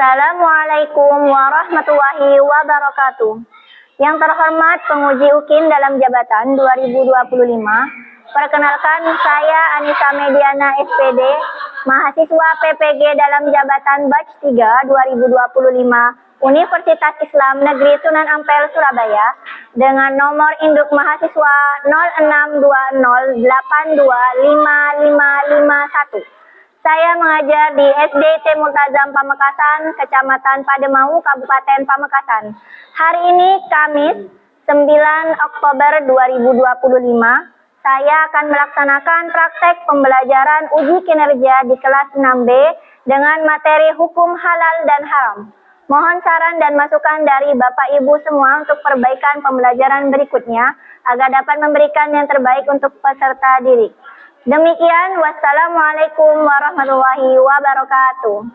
Assalamualaikum warahmatullahi wabarakatuh. Yang terhormat penguji UKIN dalam jabatan 2025, perkenalkan saya Anissa Mediana SPD, mahasiswa PPG dalam jabatan Batch 3 2025 Universitas Islam Negeri Sunan Ampel Surabaya dengan nomor induk mahasiswa 0620825551. Saya mengajar di SDT Multazam Pamekasan, Kecamatan Pademau, Kabupaten Pamekasan. Hari ini Kamis 9 Oktober 2025, saya akan melaksanakan praktek pembelajaran uji kinerja di kelas 6B dengan materi hukum halal dan haram. Mohon saran dan masukan dari Bapak Ibu semua untuk perbaikan pembelajaran berikutnya agar dapat memberikan yang terbaik untuk peserta didik. Demikian, wassalamualaikum warahmatullahi wabarakatuh.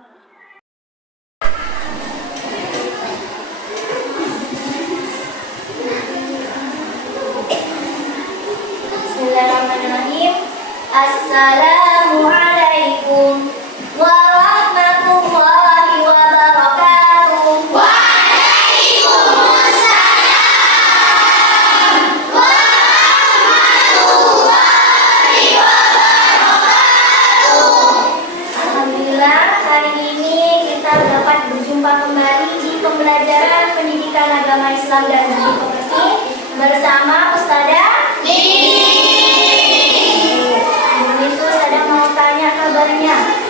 Bismillahirrahmanirrahim. Assalamualaikum warahmatullahi wabarakatuh. Waalaikumsalam warahmatullahi wabarakatuh. Alhamdulillah, hari ini kita dapat berjumpa kembali di pembelajaran pendidikan agama Islam dan budi pekerti bersama Ustazah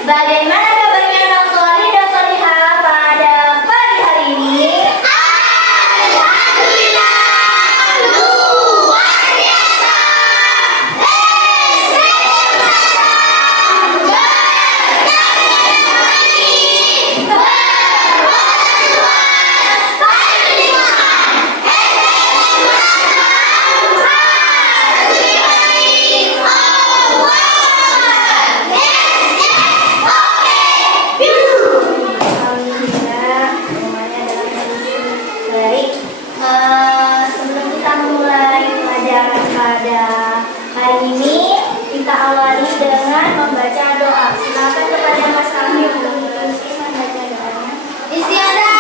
Bagaimana kabarnya Anak Solih dan Solihah pada pagi hari ini? Alhamdulillah, luar biasa. Sebelum kita memulai pelajaran pada hari ini, kita awali dengan membaca doa. Silakan kepada Mas Rami untuk membaca doanya. Istiadat,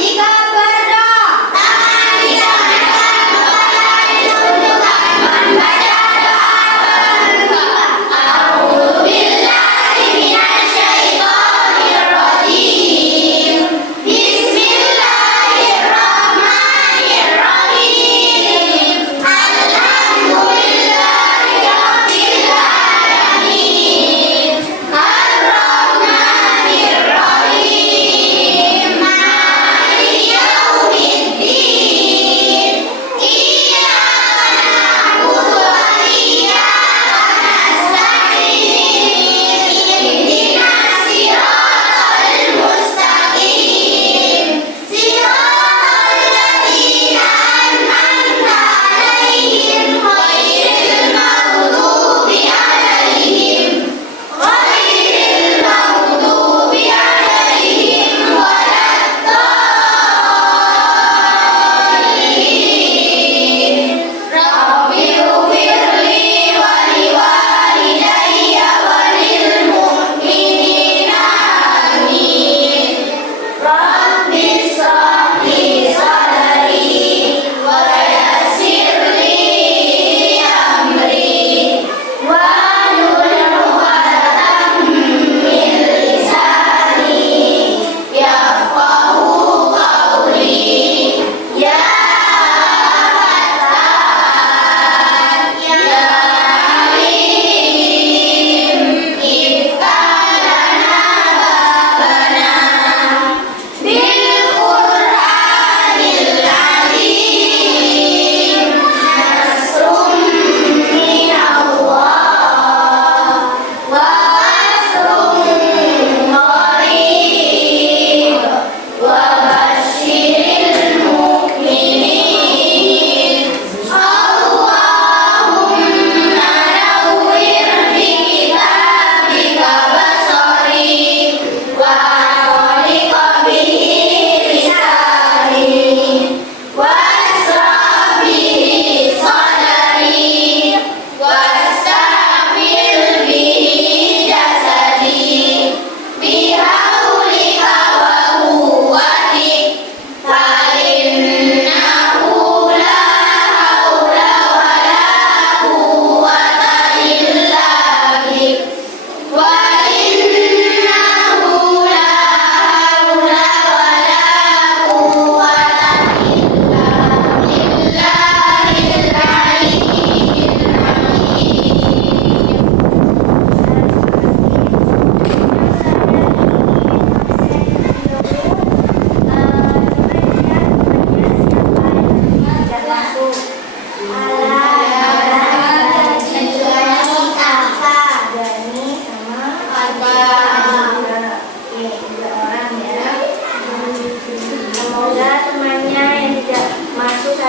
jika berdoa, tangan digerakkan, kepala ditundukkan, membaca doa berdoa. A'udzubillahi minasyaitonir rajim. Bismillahirrahmanirrahim. Alhamdulillah.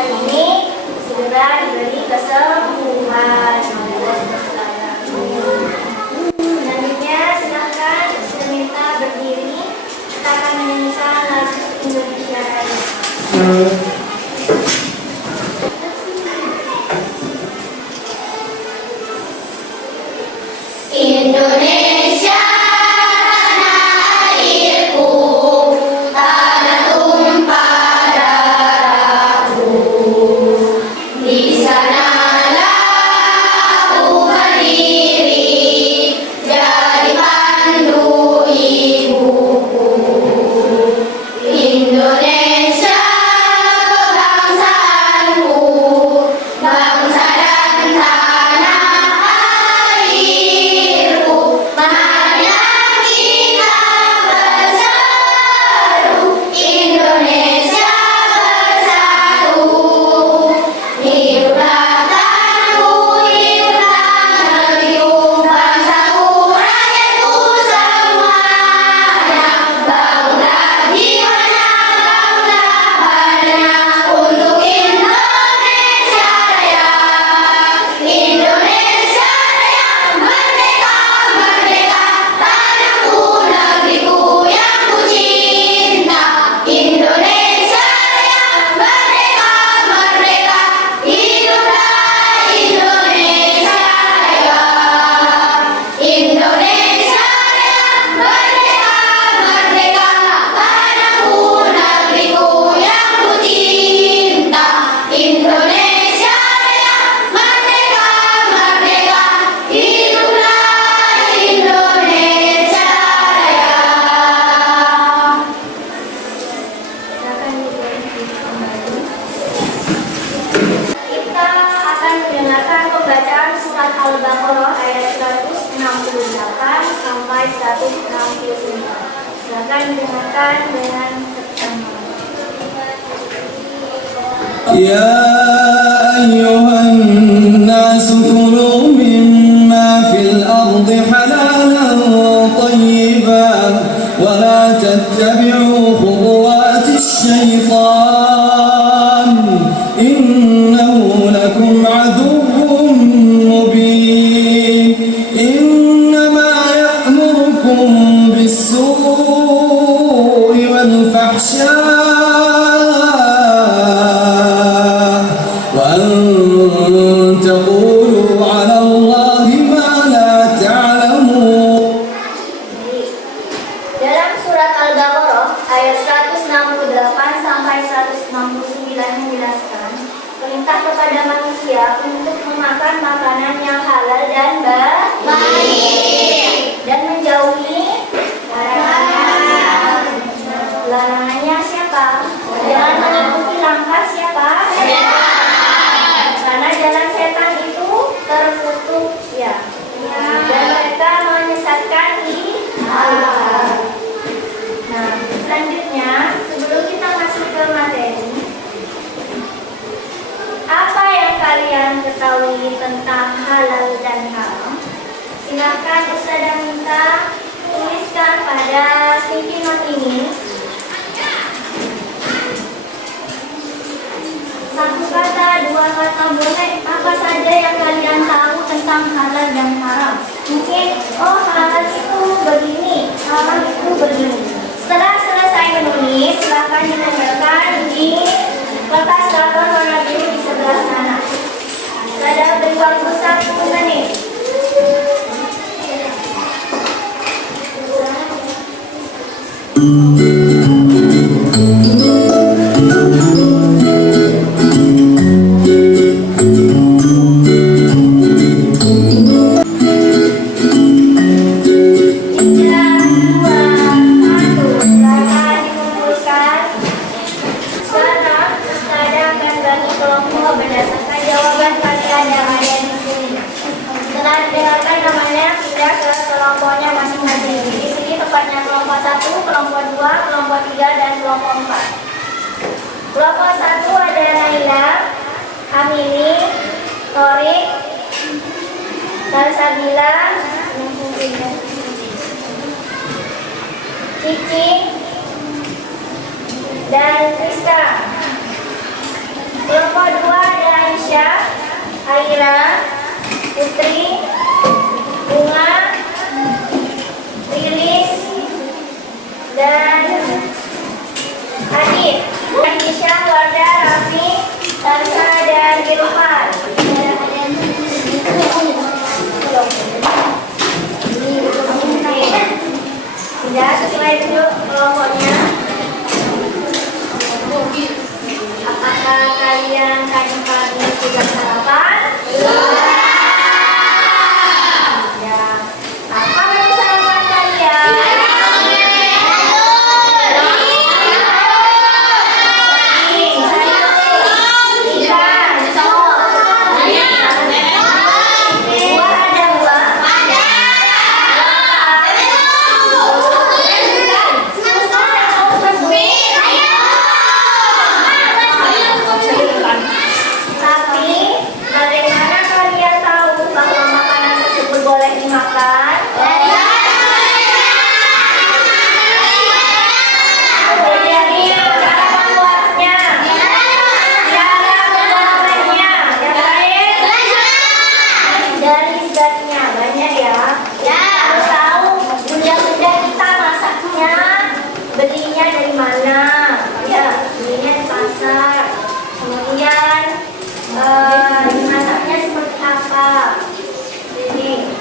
hari ini segera diberi kesembuhan. Selanjutnya silakan saya minta berdiri. Kita akan menyanyikan lagu Indonesia Raya. Indonesia tanah airku, tanah tumpah darahku. Di sanalah aku berdiri, jadi pandu ibuku. Indonesia kebangsaanku, bangsa dan tanah airku. Marilah kita bersatu, Indonesia bersatu. Hiduplah tanahku, hiduplah negeriku, bangsaku, rakyatku semuanya. Bangunlah jiwanya, bangunlah badannya untuk Indonesia Raya. Indonesia Raya, merdeka, merdeka, tanahku, negeriku yang ku cinta. Indonesia Raya, merdeka, merdeka, hiduplah Indonesia Raya. Indonesia Raya, merdeka, merdeka, tanahku, negeriku yang ku cinta. Indonesia Raya, merdeka, merdeka, hiduplah Indonesia Raya. Silakan diberhenti kembali. Kita akan mendengarkan pembacaan surat Al-Baqarah ayat 168 sampai 169. Silakan didengarkan dengan seksama. يا أيها الناس كلوا مما في الأرض حلالا طيبا ولا تتبعوا خطوات الشيطان إنه لكم عدو مبين إنما يأمركم بالسوء والفحشاء وأن تقولوا على الله ما لا تعلمون. Dalam surat Al-Baqarah ayat 168 sampai 169 menjelaskan perintah kepada manusia untuk memakan makanan yang halal dan baik dan menjauhi larangan. Larangannya siapa? Jangan mengikuti langkah siapa? Karena jalan setan itu terkutuk ya. Dan mereka menyesatkan Allah. Nah, selanjutnya sebelum kita masuk ke materi, apa yang kalian ketahui tentang halal dan haram? Silakan Ustazah minta tuliskan pada sticky note ini. Satu kata, dua kata boleh. Apa saja yang kalian tahu tentang halal dan haram? Mungkin, oh halal itu begini, haram itu begini. Setelah selesai menulis, silakan ditanyakan di kertas rapor warna biru di sebelah sana. Saya beri waktu 1 menit. Kelompok 2, kelompok 3, dan kelompok 4. Kelompok 1 ada Naila, Amini, Torik, Salsabila, Cici, dan Friska. Kelompok 2 ada Aisyah, Aira, Putri, Bunga, Lilis, dan Adit. Aisyah, Warda, Raffi, Tarsa, dan Irfan. Sudah sesuai dulu kelompoknya. Apakah kalian tadi pagi sudah sarapan? Ya. Apa menu sarapan kalian? Belinya dari mana? Ya, belinya di pasar. Kemudian dimasaknya seperti apa? Ini.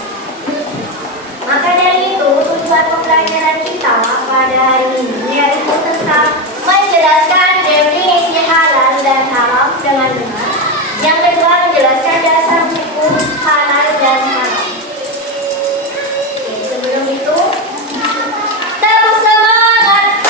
Maka dari itu tujuan pembelajaran kita pada hari ini yaitu tentang menjelaskan definisi halal dan haram dengan benar. Yang kedua menjelaskan dasar hukum halal dan haram. Oke, sebelum itu tepuk semangat.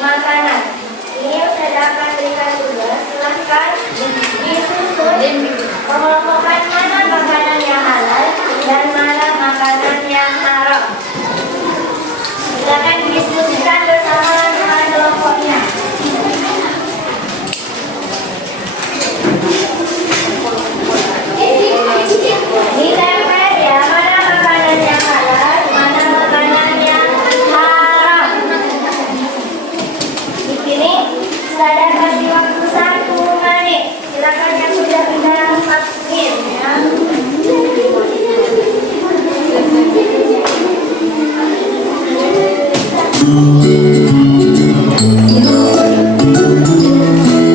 Makanan. Ini saya akan berikan tugas. Silahkan disusun pengelompokan mana makanan yang halal dan mana makanan yang haram. Silahkan diskusikan bersama dengan kelompoknya. Ditempel ya, mana makanan yang halal, mana makanan yang haram. Di sini saya kasih waktu 1 menit. Silakan yang sudah bisa vaksin ya.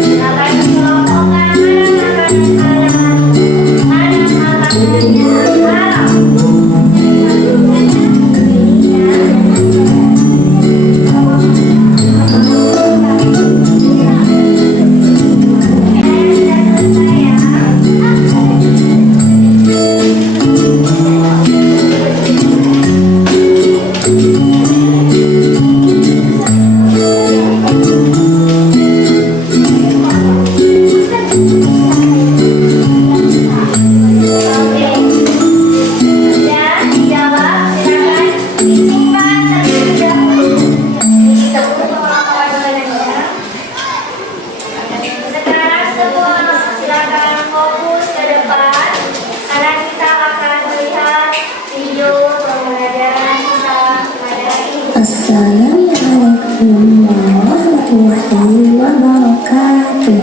Silakan dikelompokkan mana makanan yang halal, Assalamualaikum warahmatullahi wabarakatuh.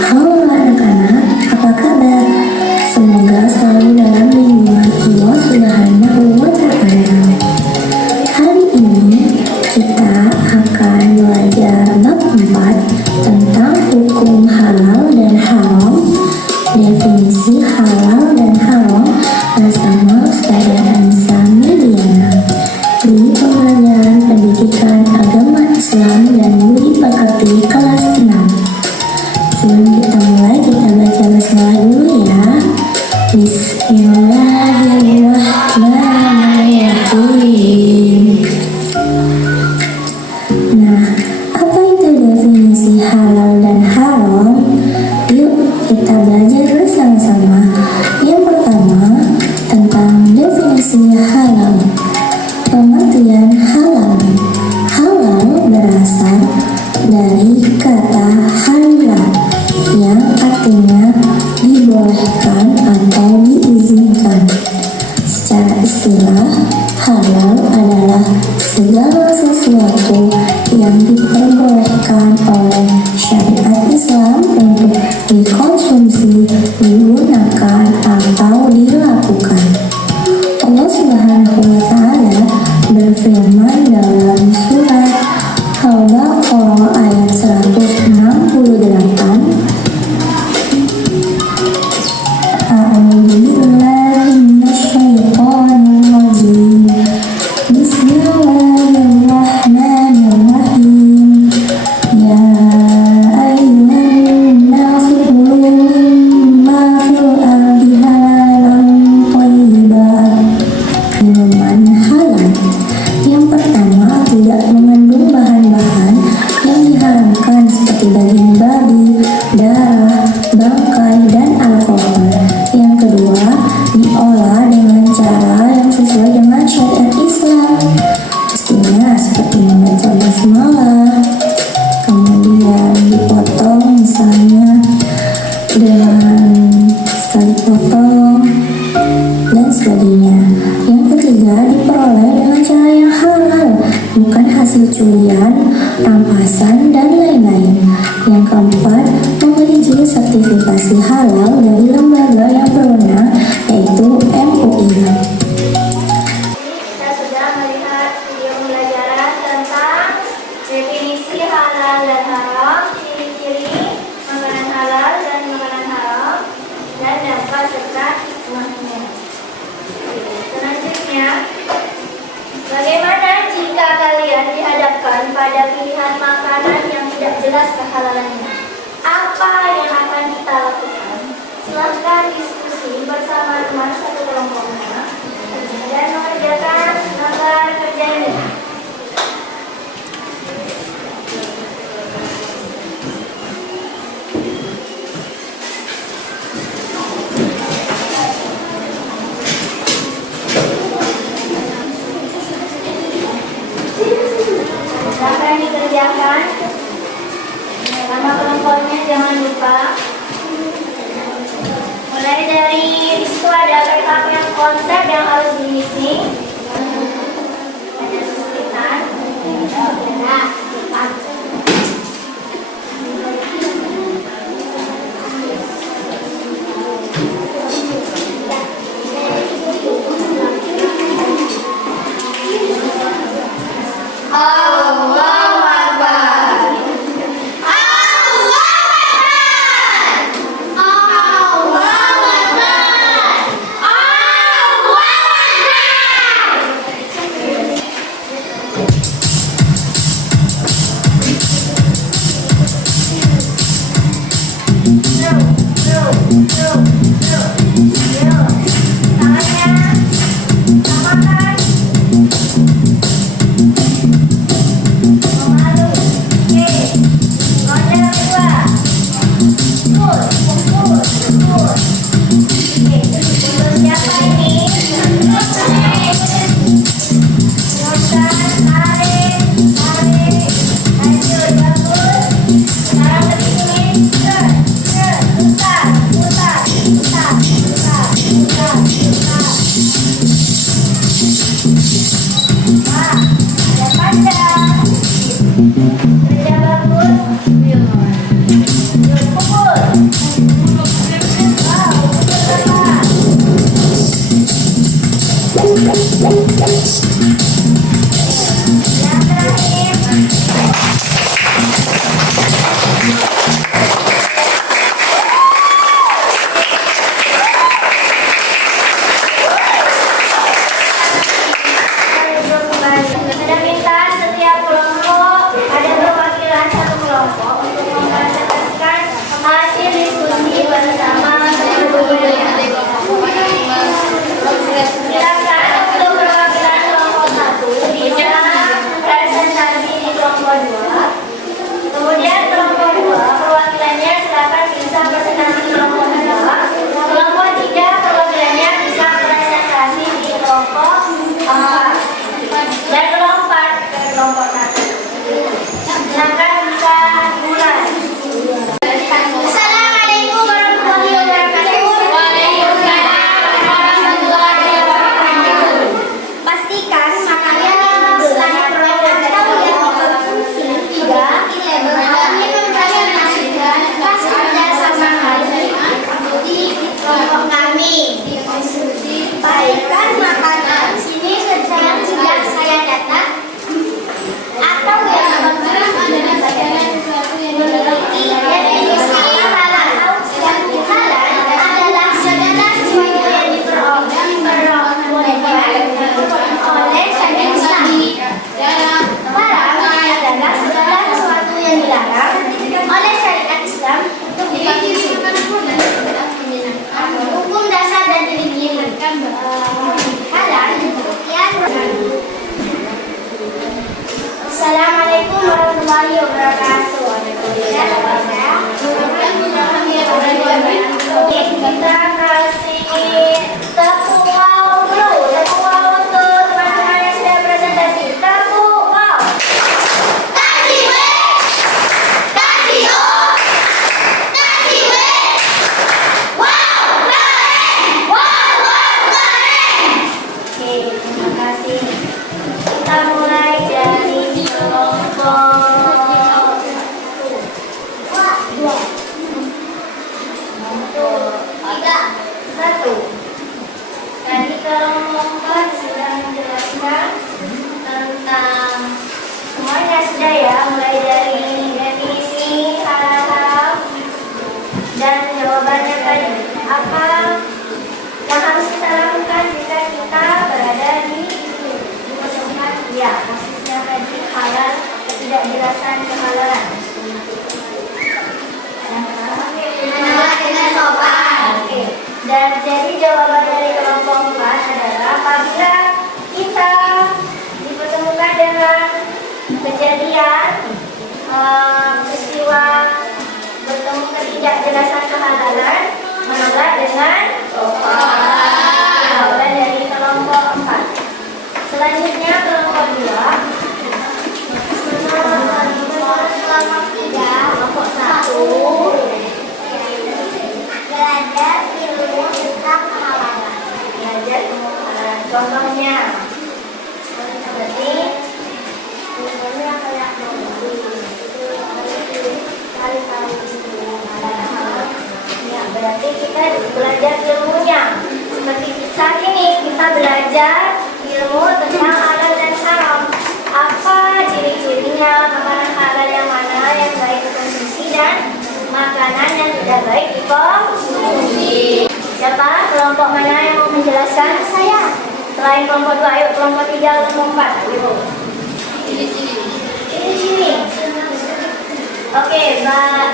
Halo anak-anak, apa kabar? Semoga selalu dalam lindungan Allah Subhanahu wa Ta'ala. Hari ini kita akan belajar bab 4 tentang hukum halal dan haram, definisi halal dan haram bersama Ustazah Anissa Mediana di pembelajaran pendidikan agama Islam dan budi pekerti kelas 6. Sebelum kita mulai, kita baca basmalah dulu ya. Bismillahirrahmanirrahim. Nah, apa itu definisi halal dan haram? Yuk kita belajar bersama-sama. Yang pertama, tentang dibolehkan atau diizinkan. Secara istilah, halal adalah segala sesuatu yang diperbolehkan oleh syariat Islam untuk dikonsumsi, digunakan, atau dilakukan. Allah Subhanahu wa Ta'ala berfirman dalam surat Al-Baqarah ayat 168, A'udzu billahi minasyaitonir rajim. Bismillahirrahmanirrahim. Ya ayyuhan nasu kulu mimma fil ardi halalan thayyiban. Minuman halal. Yang pertama, tidak mengandung bahan-bahan yang diharamkan seperti daging babi, darah, bangkai, dan alkohol. Yang kedua, diolah dengan cara yang sesuai dengan syariat Islam. Pastinya seperti membaca basmalah, kemudian dipotong misalnya dengan sekali potong dan sebagainya. Yang ketiga, diperoleh dengan cara yang halal, bukan hasil curian, rampasan, dan lain-lain. Yang keempat, memiliki sertifikasi halal dari lembaga yang berwenang, yaitu MUI. Kita sudah melihat video pembelajaran tentang definisi halal dan haram, ciri-ciri makanan halal dan makanan haram, dan dampak serta hikmahnya. Selanjutnya, bagaimana jika kalian dihadapkan pada pilihan makanan yang tidak jelas kehalalannya? Apa yang akan kita lakukan? Silahkan diskusi bersama teman satu kelompoknya dan mengerjakan gambar kerja ini. Silahkan dikerjakan. Nama kelompoknya jangan lupa. Mulai dari situ ada penetapan konsep yang harus diisi. Ada kesulitan. Nah, Allahu Akbar. Nah, semuanya sudah ya, mulai dari definisi, hal-hal, dan jawabannya tadi. Apa yang harus kita lakukan jika kita berada di tempat? Ya, khususnya tadi halal, ketidakjelasan kehalalan. Dengan sopan. Oke. Dan jadi jawaban dari kelompok 4 adalah apabila kita dipertemukan dengan kejadian peristiwa bertemu ketidakjelasan kehalalan, menolak dengan jawaban dari kelompok 4. Selanjutnya kelompok 2. Kelompok 3, kelompok 1. Belajar ilmu tentang kehalalan. Belajar ilmu kehalalan. Contohnya, seperti ilmunya kayak ya, berarti kita belajar ilmunya. Seperti saat ini kita belajar ilmu tentang halal dan haram. Apa ciri-cirinya, makanan halal yang mana yang baik dikonsumsi dan makanan yang tidak baik dikonsumsi. Siapa? Kelompok mana yang mau menjelaskan? Saya. Selain kelompok 2, ayo kelompok 3, kelompok 4. Ayo. Ciri-ciri. Oke, Mbak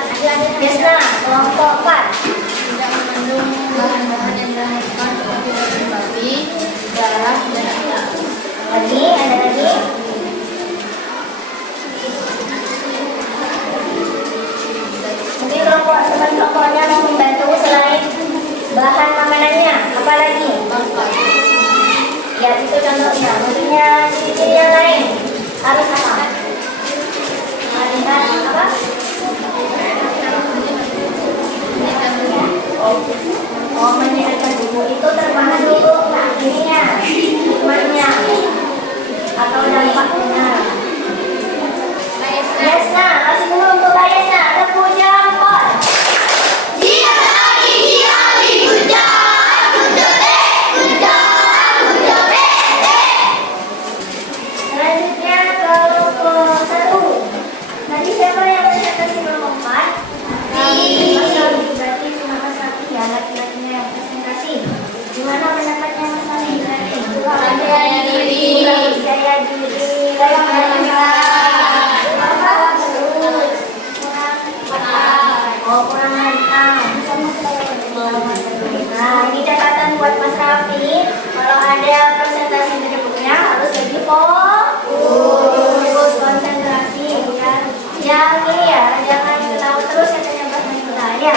Desna, kelompok 4. Tidak mengandung bahan-bahan yang dirahasiakan seperti daging babi, darah, dan ayam. Lagi, ada lagi? Mungkin teman kelompoknya mau membantu selain bahan makanannya, apa lagi? Ya, itu contohnya. Maksudnya ciri-ciri yang lain harus apa? Melihat apa? Oh, menyehatkan tubuh itu terbahan dulu ininya, hikmahnya atau dampaknya. Yesna, kasih dulu untuk Kak Yesna. Ada puja apa? Selanjutnya kelompok 1. Tadi siapa yang presentasi kelompok 4? Mas Rafi, berarti cuma Mas Rafi ya, laki-lakinya yang presentasi. Gimana pendapatnya Mas Rafi? Percaya diri. Percaya diri. Oh, kurang hantam. Nah, ini catatan buat Mas Rafi. Kalau ada presentasi berikutnya harus lebih fokus, konsentrasi ya. Yang ini ya, jangan ketawa terus katanya Mbak Nila ya.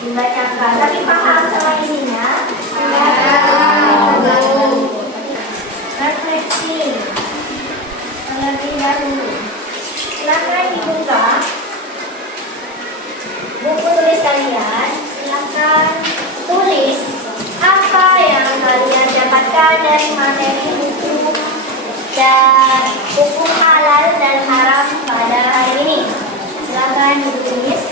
Dibacakan, tapi paham sama isinya. Refleksi terlebih dahulu. Silakan dibuka buku tulis kalian. Silakan tulis apa yang kalian dapatkan dari materi buku dan hukum halal dan haram pada hari ini. Silakan ditulis.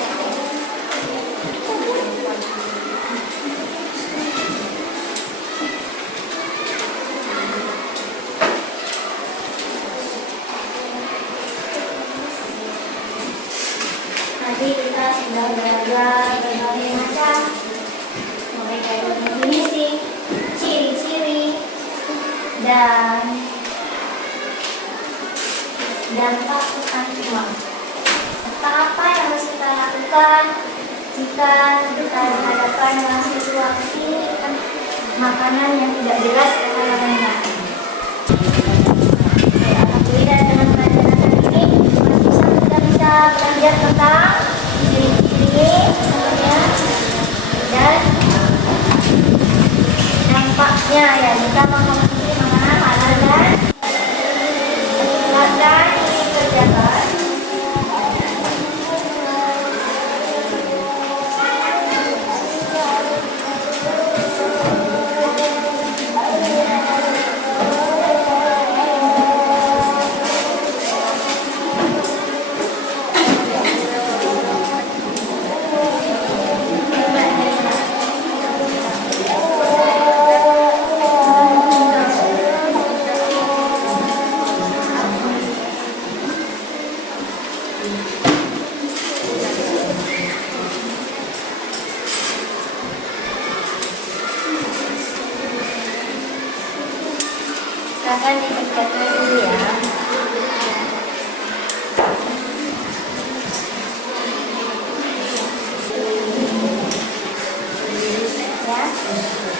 Tadi kita sudah belajar berbagai macam, mulai dari definisi, ciri-ciri, dan dampak utama. Apa yang harus kita lakukan jika kita dihadapkan dengan situasi makanan yang tidak jelas kehalalannya. Alhamdulillah dengan pelajaran hari ini kita bisa belajar tentang ciri-ciri dan dampaknya ya jika mengkonsumsi makanan halal dan silakan dikerjakan. Silakan dikerjakan dulu ya. Ya.